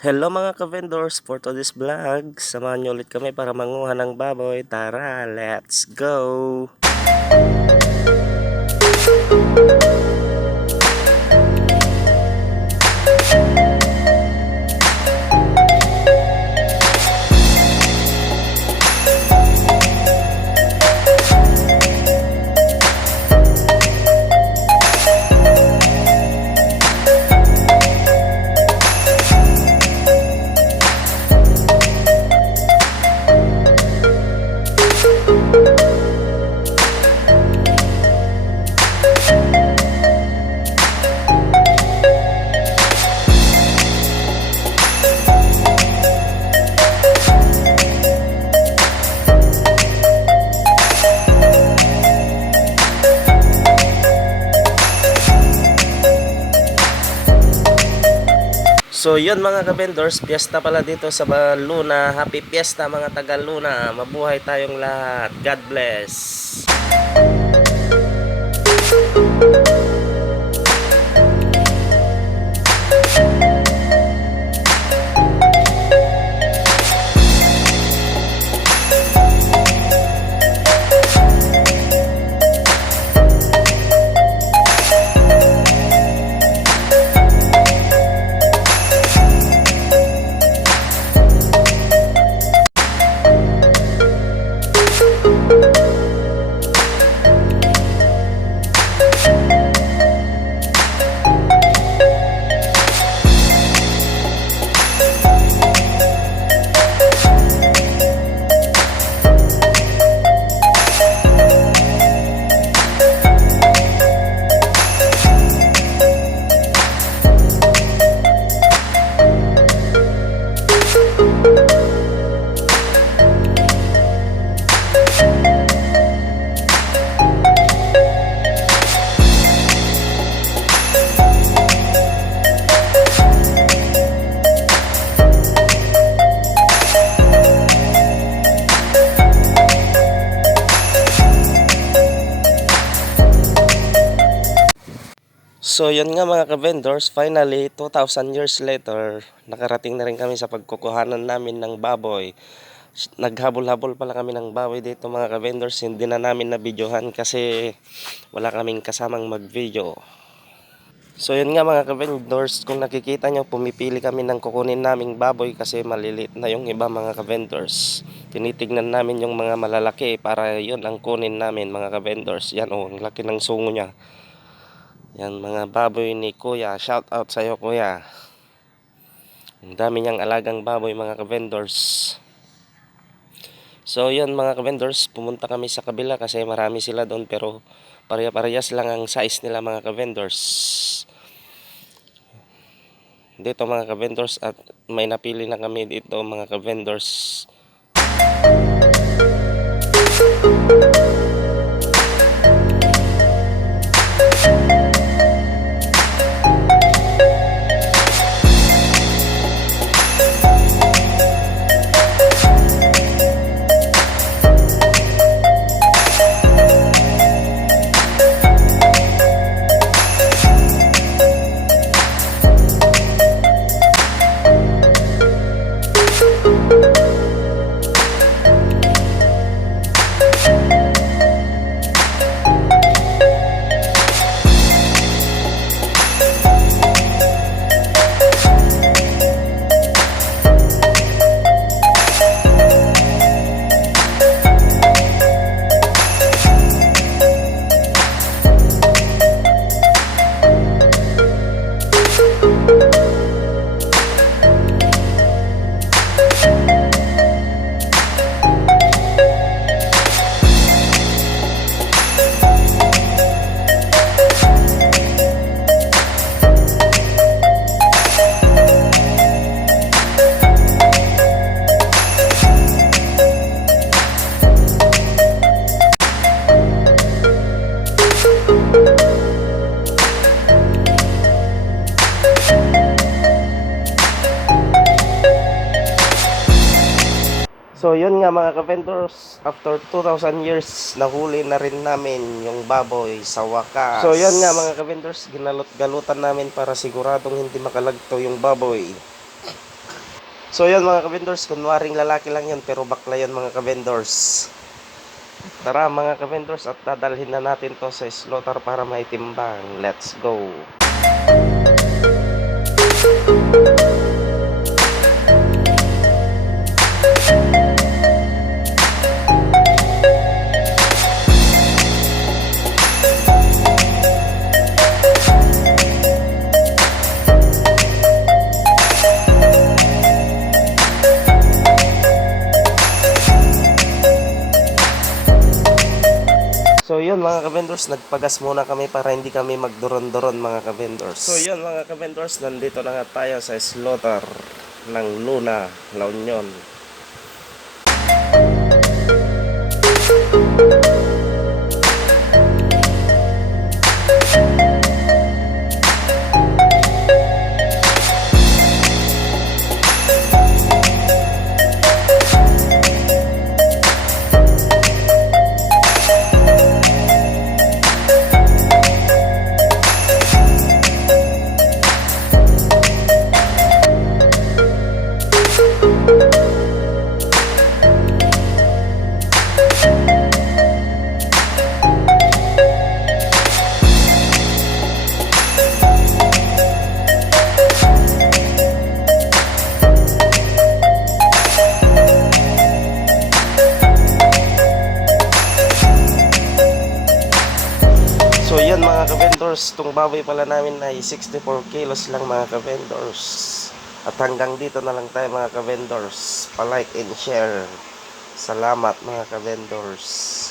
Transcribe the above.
Hello mga ka-vendors, for today's vlog, samahan nyo ulit kami para manguha ng baboy. Tara, let's go! So yun mga ka-vendors, piyesta pala dito sa Luna. Happy Fiesta mga taga Luna. Mabuhay tayong lahat. God bless. So yun nga mga ka-vendors, finally 2,000 years later, nakarating na rin kami sa pagkukuhanan namin ng baboy. Naghabol-habol pala kami ng baboy dito mga ka-vendors, hindi na namin na-videohan kasi wala kaming kasamang mag-video. So yun nga mga ka-vendors, kung nakikita nyo, pumipili kami ng kukunin naming baboy kasi malilit na yung iba mga ka-vendors. Tinitignan namin yung mga malalaki para yun ang kunin namin mga ka-vendors. Yan ang laki ng sungo niya. Yan mga baboy ni Kuya, shout out sa iyo Kuya. Ang dami niyang alagang baboy mga ka-vendors. So yun mga ka-vendors, pumunta kami sa kabila kasi marami sila doon pero pareha-parehas lang ang size nila mga ka-vendors. Dito mga ka-vendors at may napili na kami dito mga ka-vendors. So yun nga mga ka-vendors, after 2,000 years, nahuli na rin namin yung baboy sa wakas. So yun nga mga ka-vendors, ginalot-galutan namin para siguradong hindi makalagto yung baboy. So yan mga ka-vendors, kunwaring lalaki lang yun pero bakla yun mga ka-vendors. Tara mga ka-vendors at dadalhin na natin to sa slaughter para maitimbang. Let's go! So yun mga ka-vendors, nagpagas muna kami para hindi kami magduron-duron mga ka-vendors. So yun mga ka-vendors, nandito na nga tayo sa slaughter ng Luna, La Union. So yan mga ka-vendors, itong baboy pala namin ay 64 kilos lang mga ka-vendors. At hanggang dito na lang tayo mga ka-vendors. Pa-like and share. Salamat mga ka-vendors.